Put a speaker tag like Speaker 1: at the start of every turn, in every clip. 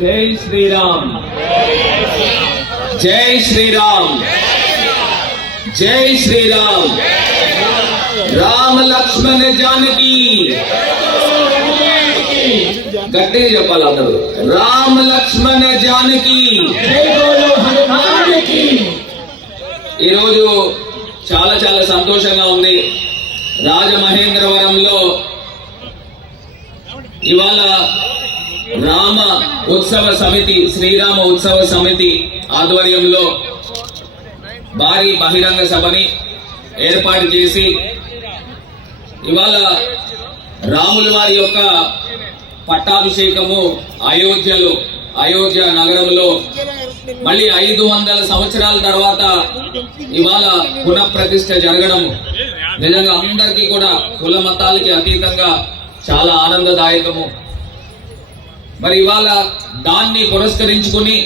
Speaker 1: జై శ్రీరామ్. జై శ్రీరామ్. జై శ్రీరామ్. రామ లక్ష్మణ జానకి. గట్టిగా చెప్పాలి అందరూ. రామ లక్ష్మణ జానకి. ఈరోజు చాలా చాలా సంతోషంగా ఉంది. రాజమహేంద్రవరంలో ఇవాళ రామ ఉత్సవ సమితి శ్రీరామ ఉత్సవ సమితి ఆధ్వర్యంలో భారీ బహిరంగ సభని ఏర్పాటు చేసి ఇవాళ రాముల వారి యొక్క పట్టాభిషేకము అయోధ్యలో అయోధ్య నగరంలో మళ్ళీ ఐదు వందల సంవత్సరాల తర్వాత ఇవాళ పునఃప్రతిష్ఠ జరగడం నిజంగా అందరికీ కూడా కుల మతాలకి అతీతంగా చాలా ఆనందదాయకము. మరి ఇవాళ దాన్ని పురస్కరించుకుని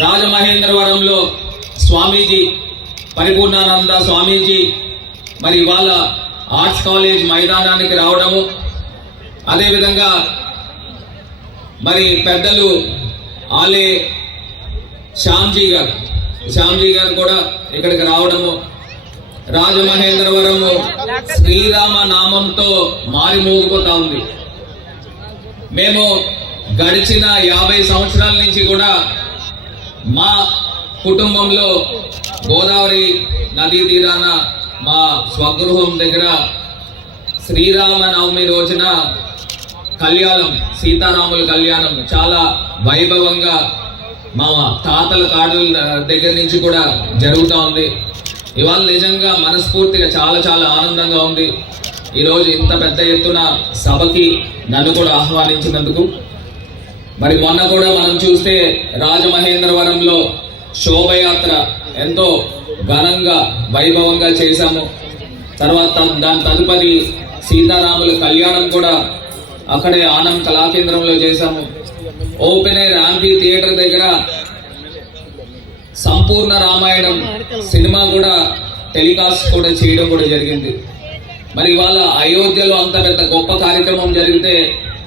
Speaker 1: రాజమహేంద్రవరంలో స్వామీజీ పరిపూర్ణానంద స్వామీజీ మరి ఇవాళ ఆర్ట్స్ కాలేజ్ మైదానానికి రావడము అదేవిధంగా మరి పెద్దలు ఆలే శ్యామ్జీ గారు శ్యామ్జీ గారు కూడా ఇక్కడికి రావడము రాజమహేంద్రవరము శ్రీరామ నామంతో మారిమోగిపోతా ఉంది. మేము గడిచిన యాభై సంవత్సరాల నుంచి కూడా మా కుటుంబంలో గోదావరి నదీ తీరాన మా స్వగృహం దగ్గర శ్రీరామనవమి రోజున కళ్యాణం సీతారాముల కళ్యాణం చాలా వైభవంగా మా తాతల కాడల దగ్గర నుంచి కూడా జరుగుతూ ఉంది. ఇవాళ నిజంగా మనస్ఫూర్తిగా చాలా చాలా ఆనందంగా ఉంది. ఈరోజు ఇంత పెద్ద ఎత్తున సభకి నన్ను కూడా ఆహ్వానించినందుకు మరి మొన్న కూడా మనం చూస్తే రాజమహేంద్రవరంలో శోభయాత్ర ఎంతో ఘనంగా వైభవంగా చేశాము. తర్వాత దాని తదుపరి సీతారాముల కళ్యాణం కూడా అక్కడే ఆనం కళాకేంద్రంలో చేశాము. ఓపెన్ ఎయిర్ ఆంపీ థియేటర్ దగ్గర సంపూర్ణ రామాయణం సినిమా కూడా టెలికాస్ట్ కూడా చేయడం కూడా జరిగింది. మరి ఇవాళ అయోధ్యలో అంత పెద్ద గొప్ప కార్యక్రమం జరిగితే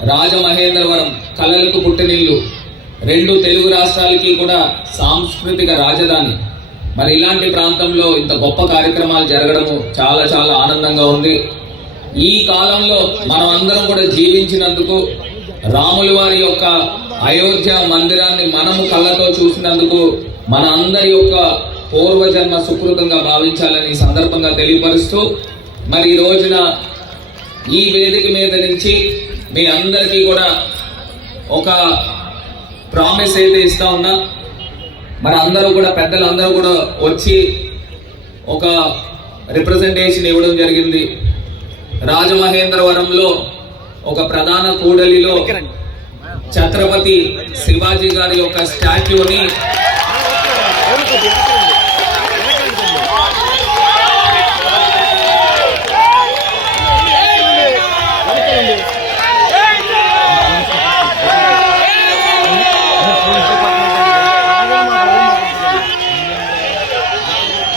Speaker 1: రాజమహేంద్రవరం కళలకు పుట్టినిల్లు. రెండు తెలుగు రాష్ట్రాలకి కూడా సాంస్కృతిక రాజధాని. మరి ఇలాంటి ప్రాంతంలో ఇంత గొప్ప కార్యక్రమాలు జరగడము చాలా చాలా ఆనందంగా ఉంది. ఈ కాలంలో మనం అందరం కూడా జీవించినందుకు రాముల వారి యొక్క అయోధ్య మందిరాన్ని మనము కళ్ళతో చూసినందుకు మన అందరి యొక్క పూర్వజన్మ సుకృతంగా భావించాలని సందర్భంగా తెలియపరుస్తూ మరి ఈ రోజున ఈ వేదిక మీద నుంచి మీ అందరికీ కూడా ఒక ప్రామిస్ అయితే ఇస్తా ఉన్నా. మరి అందరూ కూడా పెద్దలందరూ కూడా వచ్చి ఒక రిప్రజెంటేషన్ ఇవ్వడం జరిగింది. రాజమహేంద్రవరంలో ఒక ప్రధాన కూడలిలో ఛత్రపతి శివాజీ గారి యొక్క స్టాచ్యూని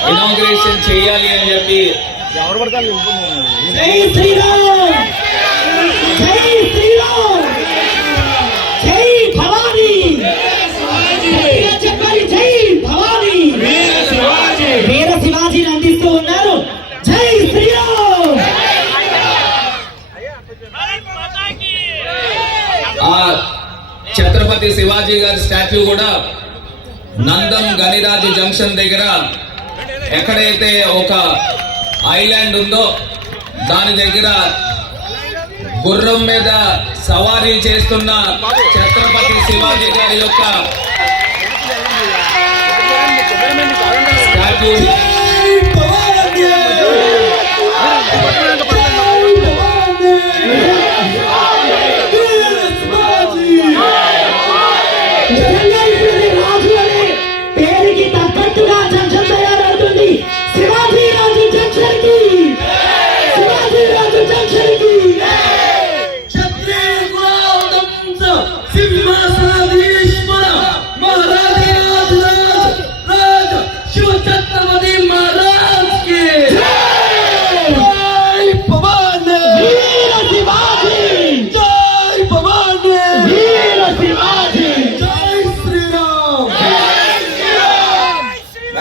Speaker 1: ఇనాగ్రేషన్ చేయాలి అని చెప్పి
Speaker 2: ఎవరు పడతారు
Speaker 3: జై శ్రీరామ్! జై శ్రీరామ్! జై భవానీ! చెప్పాలి జై భవానీ! వీర శివాజీని అందిస్తూ ఉన్నారు. జై శ్రీరామ్!
Speaker 1: ఆ ఛత్రపతి శివాజీ గారి స్టాచ్యూ కూడా నందం గనిరాజు జంక్షన్ దగ్గర ఎక్కడైతే ఒక ఐలాండ్ ఉందో దాని దగ్గర గుర్రం మీద సవారీ చేస్తున్న ఛత్రపతి శివాజీ గారి యొక్క స్టాచ్యూ.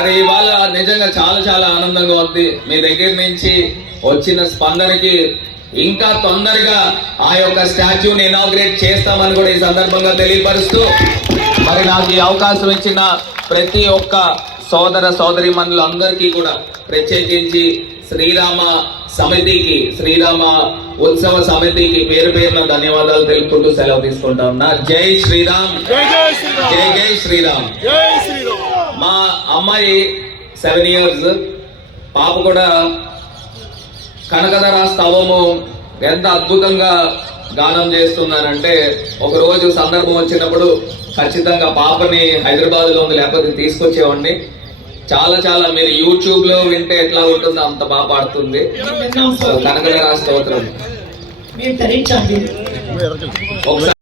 Speaker 3: నిజంగా
Speaker 1: చాలా చాలా ఆనందంగా ఉంది. మీ దగ్గర నుంచి వచ్చిన స్పందనకి ఇంకా తొందరగా ఆ యొక్క స్టాచ్యూని ఇనాగ్రేట్ చేస్తామని కూడా ఈ సందర్భంగా తెలియపరుస్తూ మరి నాకు ఈ అవకాశం ఇచ్చిన ప్రతి ఒక్క సోదర సోదరి అందరికీ కూడా ప్రత్యేకించి శ్రీరామ సమితికి శ్రీరామ ఉత్సవ సమితికి పేరు పేరున ధన్యవాదాలు తెలుపుకుంటూ సెలవు తీసుకుంటా. ఉన్నా జై శ్రీరామ్.
Speaker 2: జై జై శ్రీరామ్.
Speaker 1: జై జై శ్రీరామ్.
Speaker 2: జై శ్రీరామ్.
Speaker 1: మా అమ్మాయి సెవెన్ ఇయర్స్ పాప కూడా కనకధర స్తవము ఎంత అద్భుతంగా గానం చేస్తున్నానంటే ఒక రోజు సందర్భం వచ్చినప్పుడు ఖచ్చితంగా పాపని హైదరాబాద్లో ఉంది లేకపోతే తీసుకొచ్చేవాడిని. చాలా చాలా మీరు యూట్యూబ్లో వింటే ఎట్లా ఉంటుందో అంత బాగా పాడుతుంది. కనకధర స్తోత్రం. ఒకసారి